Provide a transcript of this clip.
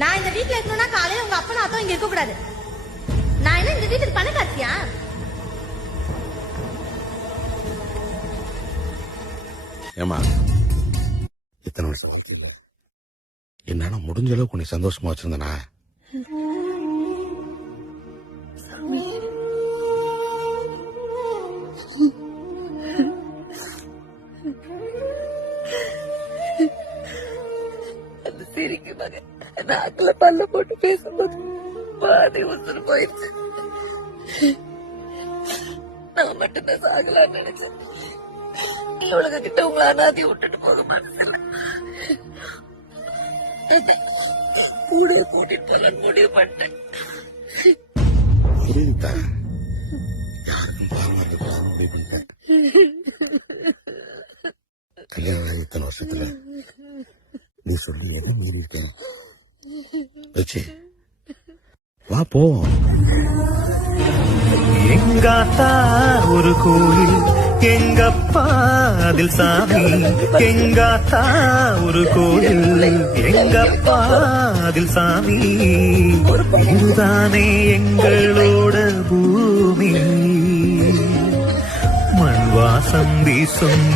நான் இந்த வீட்டுல இருக்கணும்னா காலையில உங்க அப்பா அத்தம் இங்க இருக்க கூடாது. நான் என்ன இந்த வீட்டுக்கு பணக்காரத்தியா? ஏமா இத்தனை வருஷம் என்னால முடிஞ்ச அளவுக்கு உன்னை சந்தோஷமா வச்சிருந்தனா? அந்த சிரிக்கு மகன் நாக்குல பல்ல போட்டு பேசும்போது பாதி உசுறு போயிடுச்சு. நான் மட்டும்தான் சாகலான்னு நினைச்சேன். இவளுக கிட்ட உங்களை அனாதி விட்டுட்டு போக மனசில்ல. கூடைய கூட்டிட்டு போலான்னு முடிவு பண்ணிட்டேன். புரியுதா? யாருக்கும் பாவம் இருக்கக்கூடாது முடிவு பண்ணிட்டேன். கல்யாணம் ஆகி இத்தனை வருஷத்துல நீ சொல்லி என்ன மீறி இருக்கேன் வச்சு வா போவோம். எங்காத்தா ஒரு கோயில் எங்கப்பா அதில் சாமி. எங்காத்தா ஒரு கோயில் எங்கப்பா அதில் சாமி. இதுதானே எங்களோட பூமி. மண் வாசம் வீசும்